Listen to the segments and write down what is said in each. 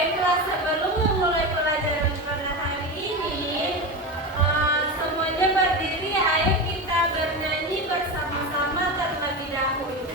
Baiklah, sebelum memulai pelajaran pada hari ini, semuanya berdiri. Ayo kita bernyanyi bersama-sama terlebih dahulu.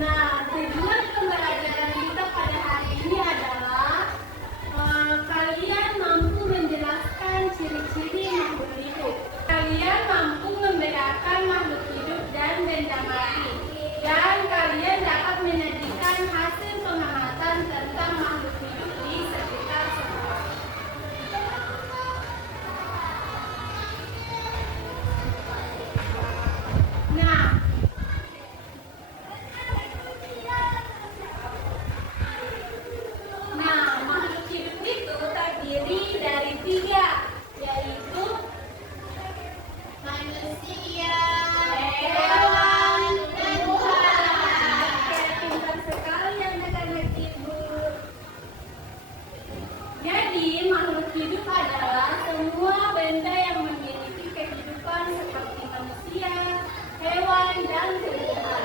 Nah, tujuan pembelajaran kita pada hari ini adalah kalian mampu menjelaskan ciri-ciri makhluk hidup. Kalian mampu membedakan makhluk hidup dan benda mati. Dan kalian dapat menyajikan hasil pengamatan tentang makhluk hidup di sekitar sekolah. Nah, makhluk hidup itu terdiri dari 3, yaitu manusia, hewan, dan Tuhan. Pintar sekali anak-anak ibu. Jadi, makhluk hidup adalah semua benda yang memiliki kehidupan seperti manusia, hewan, dan tumbuhan.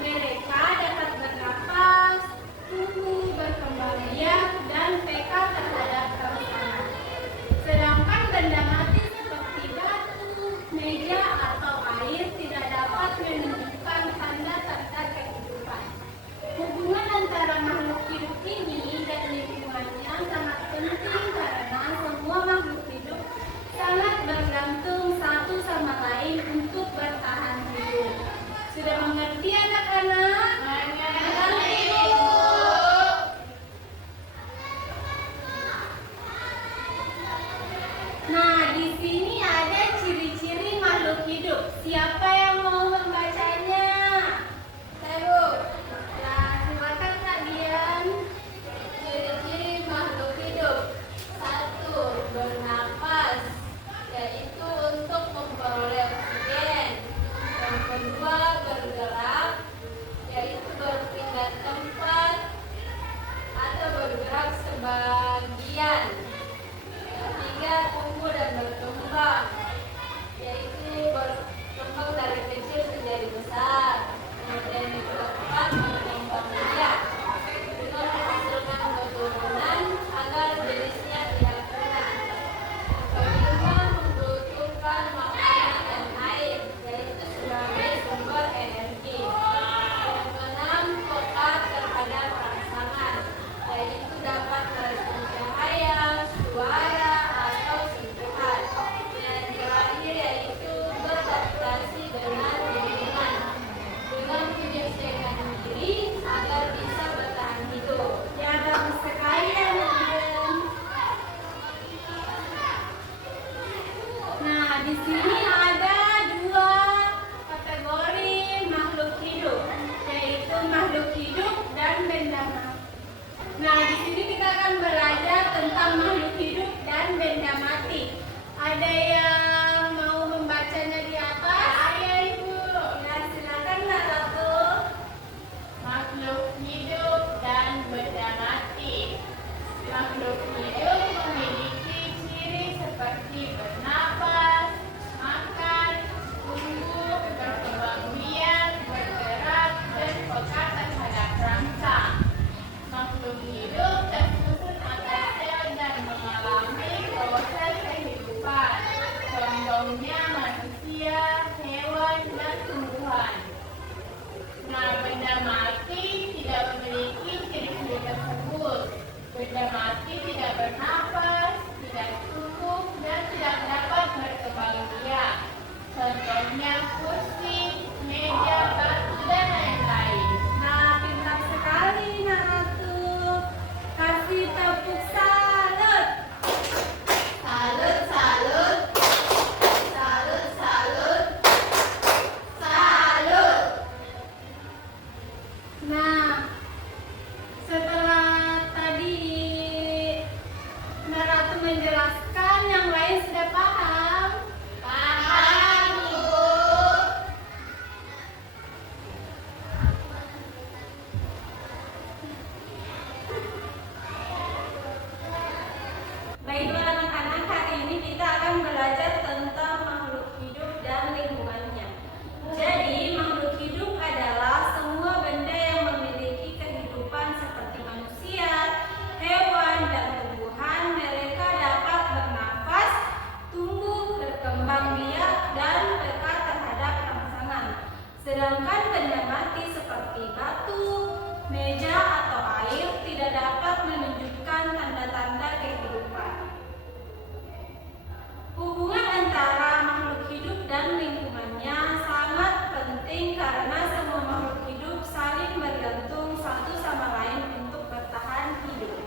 Mereka dapat bernapas, tumbuh, berkembang biak, dan peka terhadap kerusakan. Sedangkan benda mati seperti batu, meja, atau air tidak dapat menunjukkan tanda-tanda kehidupan. Hubungan antara makhluk hidup ini dan lingkungannya sangat penting karena semua makhluk hidup sangat bergantung satu sama lain untuk bertahan hidup. Sudah mengerti anak-anak? Nah, di sini ada ciri-ciri makhluk hidup. Siapa yang mau membacanya? Saya, Bu. Nah, silakan Kak Dian. Ciri-ciri makhluk hidup. 1. Bernapas, yaitu di sini ada dua kategori makhluk hidup, yaitu makhluk hidup dan benda mati. Nah, di sini kita akan belajar tentang makhluk hidup dan benda mati. Ada yang mau membacanya di atas? Saya, Ibu. Ya, silakan Kak Ratu. Makhluk hidup dan benda mati. Makhluk hidup memiliki ciri seperti bernapas, makan, tumbuh, berkembang biak, bergerak, dan peka terhadap rangsang. Makhluk hidup tersusun atas sel dan mengalami proses kehidupan. Contohnya manusia, hewan, dan tumbuhan. Nah, benda mati tidak memiliki ciri-ciri tersebut. Benda mati tidak bernapas, tidak tumbuh, dan tidak dapat berkembang biak. Contohnya kursi, meja, batu, dan lain-lain. Nah, pintar sekali Kak Ratu. Kasih tepuk salut. Salut, salut. Salut, salut. Salut. Nah, setelah tadi Kak Ratu menjelaskan, yang lain sudah paham? Paham, Ibu. Baiklah anak-anak, hari ini kita akan belajar tentang makhluk hidup dan lingkungannya. Jadi, makhluk hidup adalah semua benda yang memiliki kehidupan seperti manusia, hewan, dan tumbuhan. Mereka dapat bernafas, tumbuh, berkembang biak, dan peka terhadap rangsangan. Sedangkan benda mati seperti batu, meja, atau air tidak dapat menunjukkan tanda-tanda kehidupan. Hubungan antara makhluk hidup dan lingkungannya sangat penting karena semua makhluk hidup saling bergantung satu sama lain untuk bertahan hidup.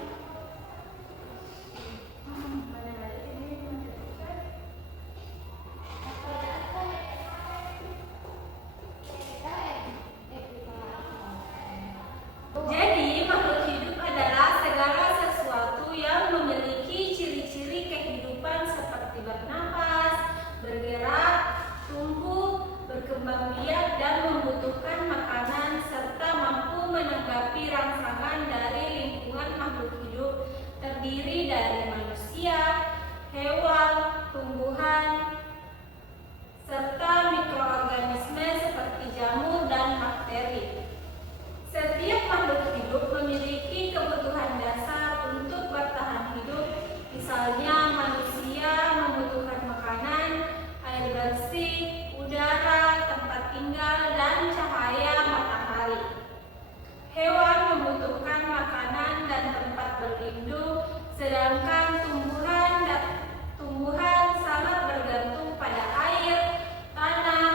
Jadi, makhluk hidup adalah segala sesuatu yang memiliki ciri-ciri kehidupan seperti bernapas, bergerak, tumbuh, berkembang biak, dan membutuhkan makanan serta mampu menanggapi rangsangan dari lingkungan. Makhluk hidup terdiri dari manusia, hewan, tumbuhan, serta mikroorganisme seperti jamur dan bakteri. Setiap makhluk hidup memiliki kebutuhan dasar untuk bertahan hidup. Misalnya manusia membutuhkan makanan, air bersih, udara, tempat tinggal, dan cahaya matahari. Hewan membutuhkan makanan dan tempat berlindung, sedangkan tumbuhan sangat bergantung pada air, tanah,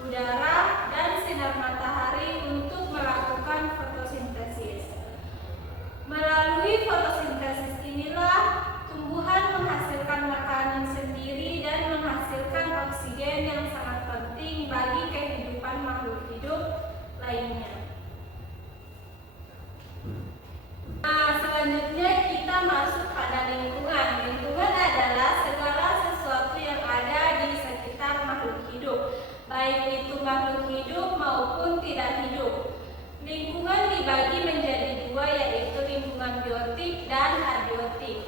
udara, dan sinar matahari untuk melakukan fotosintesis. Melalui fotosintesis inilah tumbuhan menghasilkan makanan sendiri dan menghasilkan oksigen yang sangat penting bagi kehidupan makhluk hidup lainnya. Nah, selanjutnya kita masuk pada lingkungan. Lingkungan adalah segala sesuatu yang ada di sekitar makhluk hidup, baik itu makhluk hidup maupun tidak hidup. Lingkungan dibagi menjadi dua, yaitu lingkungan biotik dan abiotik.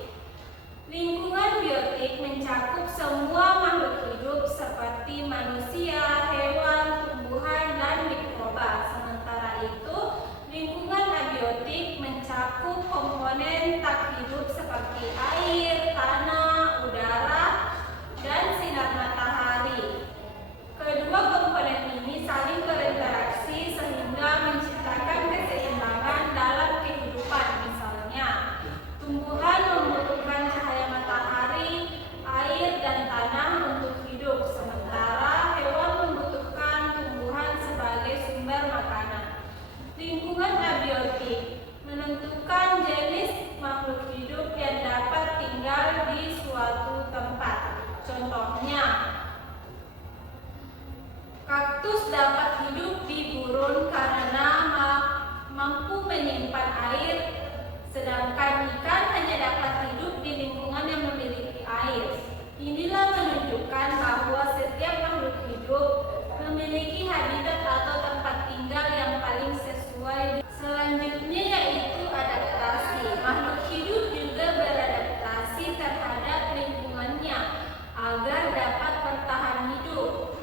Lingkungan biotik mencakup semua makhluk hidup seperti manusia, hewan, tumbuhan, dan mikroba. Sementara itu, lingkungan abiotik mencakup komponen tak hidup seperti air, tanah, udara, dan sinar matahari. Kedua komponen ini saling berinteraksi sehingga menciptakan keseimbangan dalam kehidupan. Misalnya, tumbuhan membutuhkan cahaya matahari, air, dan tanah untuk hidup, sementara hewan membutuhkan tumbuhan sebagai sumber makanan. Lingkungan abiotik menentukan jenis makhluk hidup yang dapat tinggal di mampu menyimpan air, sedangkan ikan hanya dapat hidup di lingkungan yang memiliki air. Inilah menunjukkan bahwa setiap makhluk hidup memiliki habitat atau tempat tinggal yang paling sesuai. Selanjutnya yaitu adaptasi. Makhluk hidup juga beradaptasi terhadap lingkungannya agar dapat bertahan hidup.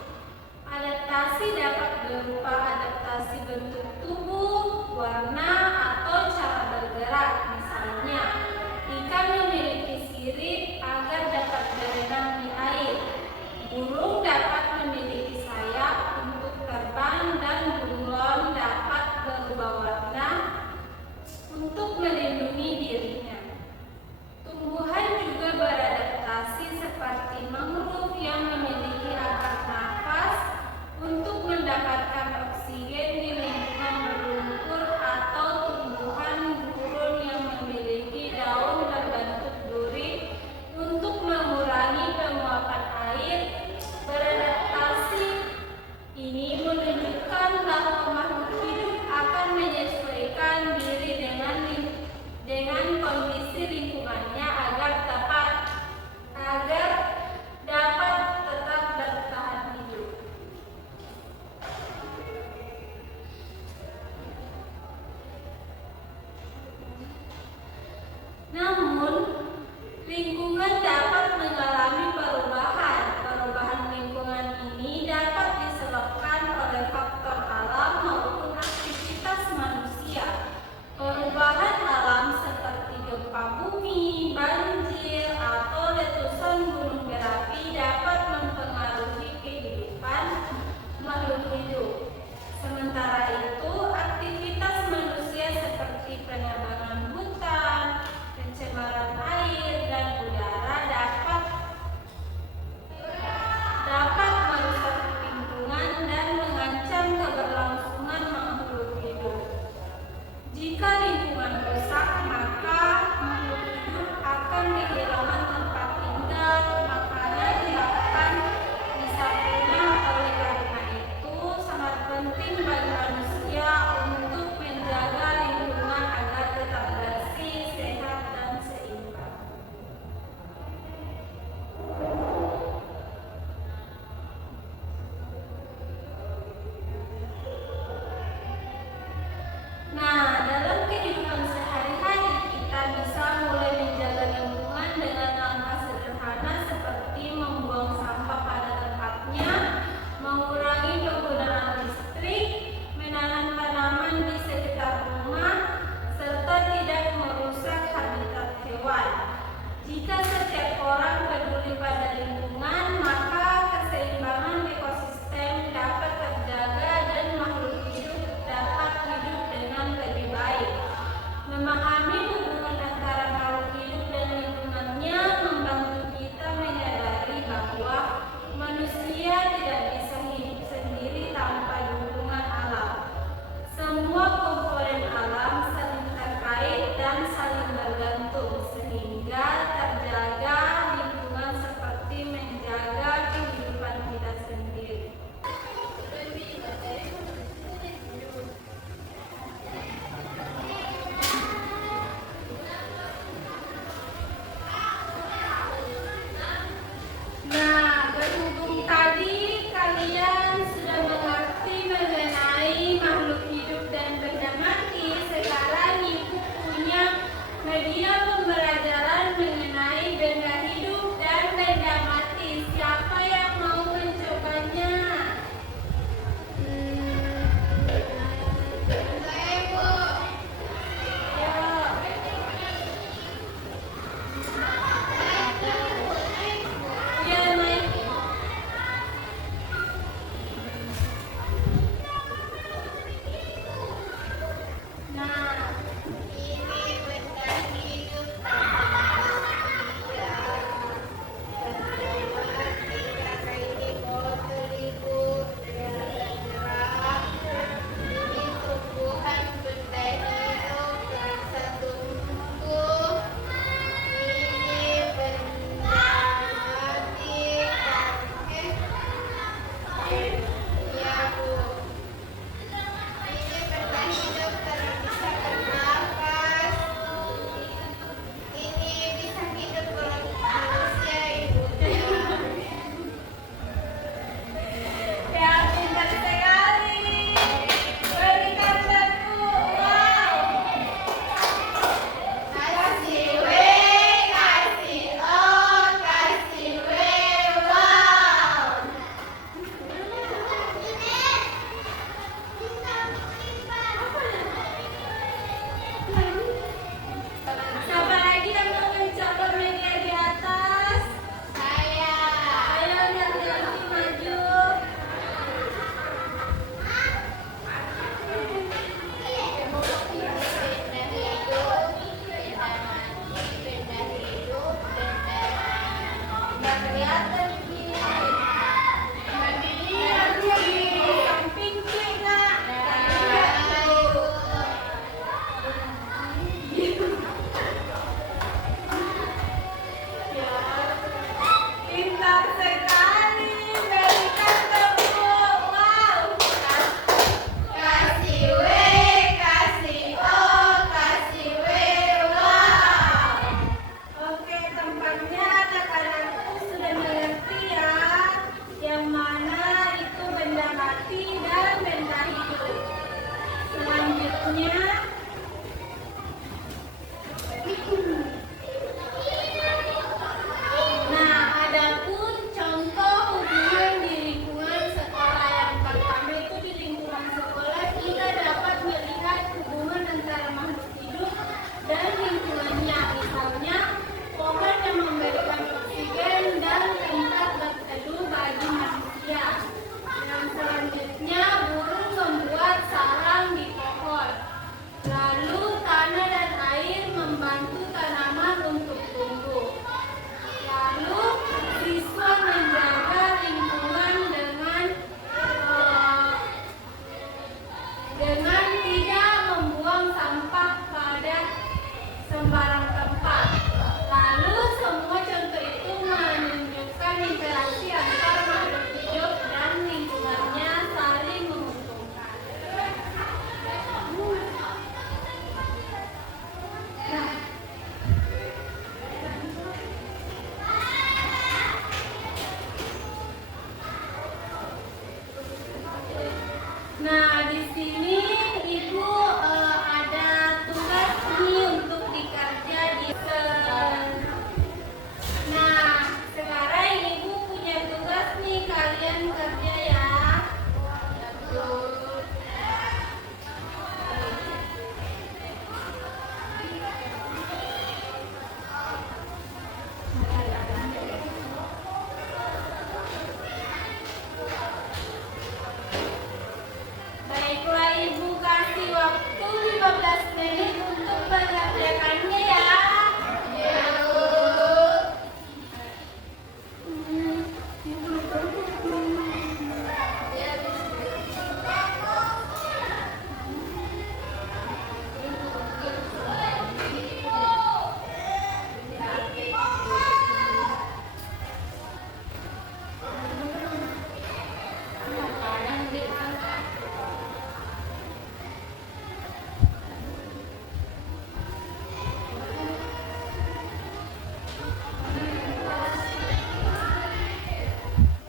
Adaptasi dapat berupa adaptasi bentuk tubuh, warna, atau cara bergerak. Misalnya, ikan memiliki sirip agar dapat berenang di air. Burung dapat memiliki sayap untuk terbang dan bunglon dapat berubah warna untuk melindungi dirinya. Tumbuhan juga beradaptasi seperti mangrove yang memiliki alat nafas untuk mendapatkan oksigen di lingkungan berlumpur, atau tumbuhan gurun yang memiliki daun berbentuk duri untuk mengurangi penguapan air. Beradaptasi ini menunjukkan bahwa makhluk hidup akan menyesuaikan diri dengan kondisi lingkungannya agar dapat tetap bertahan hidup. Namun, lingkungan dapat mengalami perubahan. Perubahan lingkungan ini dapat disebabkan oleh faktor alam maupun aktivitas manusia. Perubahan alam seperti gempa bumi, banjir, atau letusan gunung berapi dapat mempengaruhi kehidupan makhluk hidup. Sementara itu, aktivitas manusia seperti penebangan hutan, pencemaran air dan udara dapat merusak lingkungan dan mengancam keberlangsungan makhluk hidup. Jika lingkungan rusak, maka makhluk hidup akan kehilangan tempat tinggal, makanan, bahkan bisa punah. Oleh karena itu, sangat penting bagi manusia untuk menjaga lingkungan agar tetap bersih, sehat, dan seimbang. Nah, dalam kehidupan sehari-hari kita bisa mulai menjaga lingkungan dengan langkah sederhana seperti membuang sampah pada tempatnya, mengurangi penggunaan listrik, menanam tanaman di sekitar rumah, serta tidak merusak habitat hewan. Jika setiap orang peduli pada lingkungan, maka keseimbangan ekosistem dapat terjaga dan makhluk hidup dapat hidup dengan lebih baik. Memahami hubungan antara makhluk hidup dan lingkungannya membantu kita menyadari bahwa manusia tidak bisa hidup sendiri tanpa dukungan alam. Semua komponen alam saling terkait dan saling bergantung, sehingga terjaga lingkungan seperti menjaga kehidupan kita sendiri. Nah, berhubung tadi kalian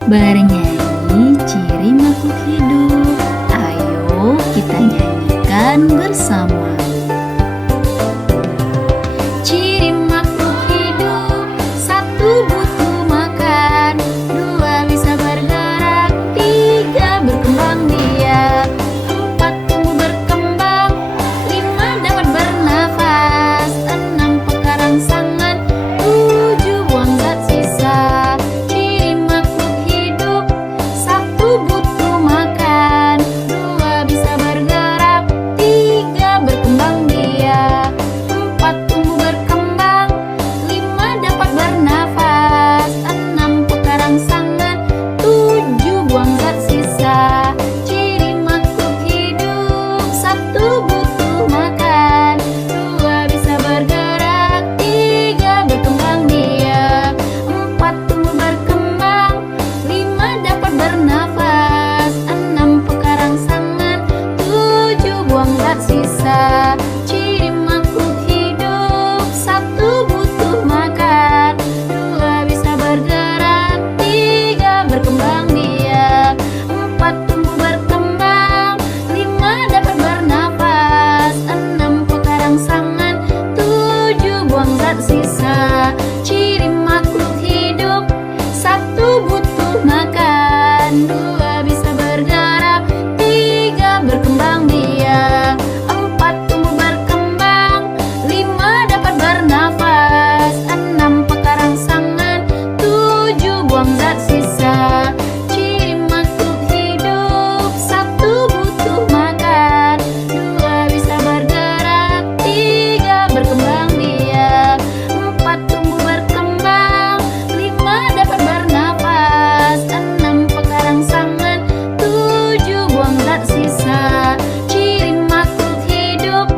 bernyanyi ciri makhluk hidup. Ayo kita nyanyikan bersama. Ciri makhluk hidup, satu butuh makan, dua bisa bergerak, tiga berkembang biak, empat tumbuh berkembang, lima dapat bernafas, enam pekarangsangan, tujuh buang zat sisa. Ciri makhluk hidup, satu butuh makan, dua bisa bergerak, tiga berkembang biak, empat tumbuh berkembang, lima dapat bernafas, enam pekarangsangan, tujuh buang zat sisa. Ciri makhluk hidup, satu butuh makan, dua bisa bergerak, tiga berkembang biak, empat tumbuh berkembang, lima dapat bernafas, enam pekarangsangan, tujuh buang zat sisa. Ciri makhluk hidup, satu butuh makan, dua bisa bergerak, tiga berkembang biak, empat tumbuh berkembang, lima dapat bernafas, enam pekarangsangan, tujuh buang zat sisa. Ciri makhluk hidup, satu butuh makan, dua bisa bergerak, tiga berkembang biak, empat tumbuh berkembang, lima dapat bernafas, enam pekarangsangan, tujuh buang zat sisa. Ciri makhluk hidup, satu butuh makan, dua bisa bergerak, tiga berkembang biak, empat tumbuh berkembang, lima dapat bernafas, enam pekarangsangan, tujuh buang zat sisa. Ciri makhluk hidup,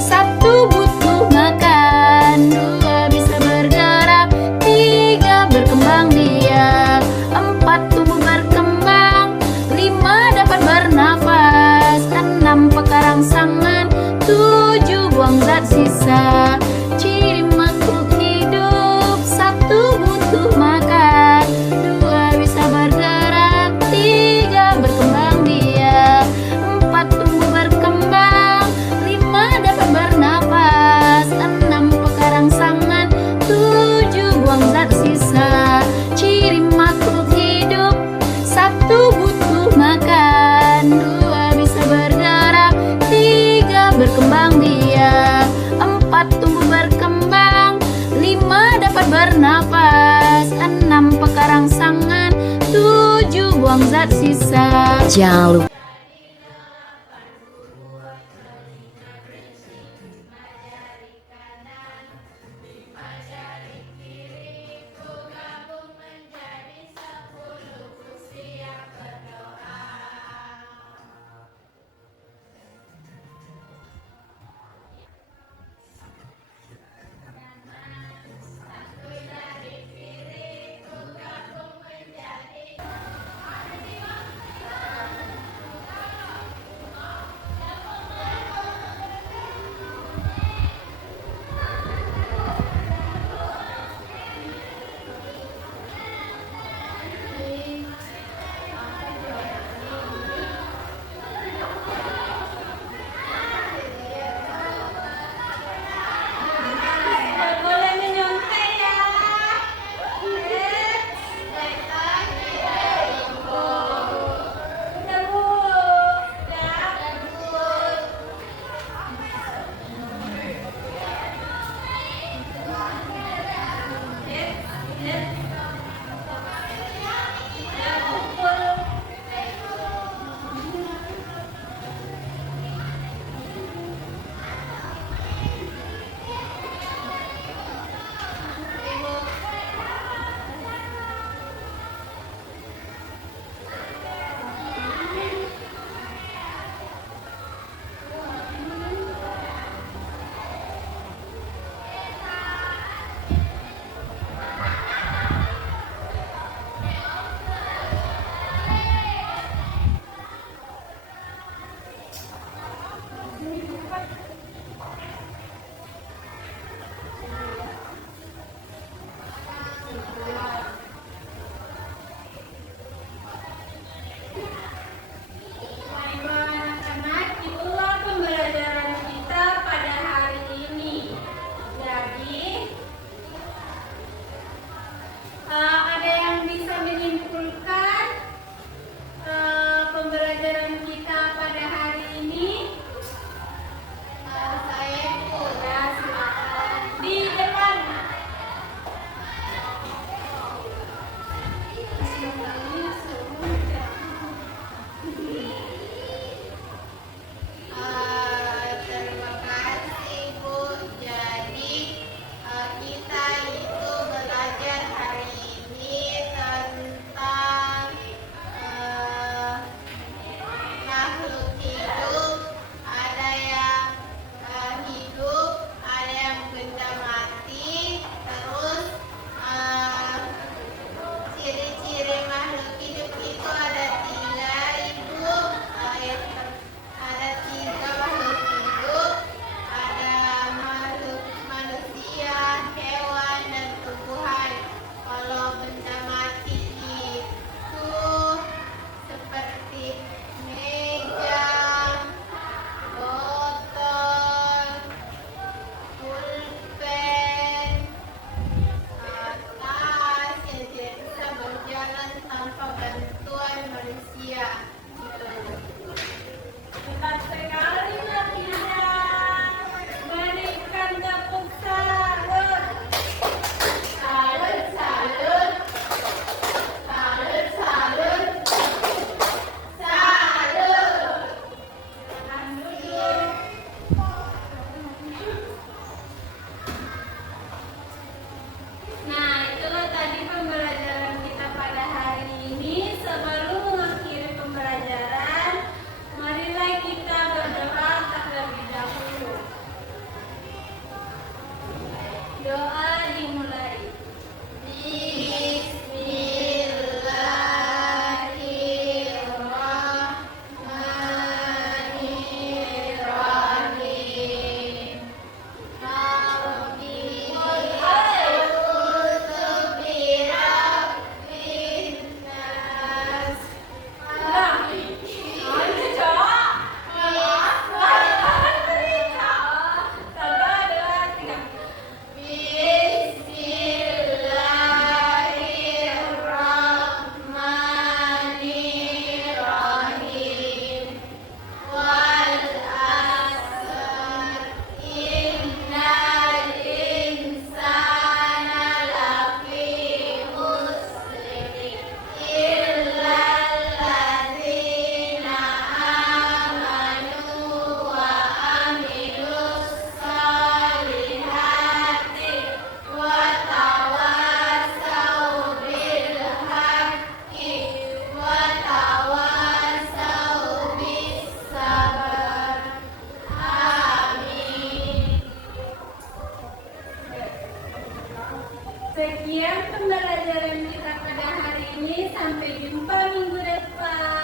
satu butuh makan, dua bisa bergerak, tiga berkembang biak, empat tumbuh berkembang, lima dapat bernafas, enam pekarangsangan, tujuh buang zat sisa. Ciri makhluk hidup, satu butuh makan, dua bisa bergerak, tiga berkembang biak, empat tumbuh berkembang, lima dapat bernafas, enam pekarangsangan, tujuh buang zat sisa. Ciri makhluk hidup, satu butuh makan, dua bisa bergerak, tiga berkembang biak, empat tumbuh berkembang, lima dapat bernafas, enam pekarangsangan, tujuh buang zat sisa. Jangan lupa Sampai jumpa minggu depan.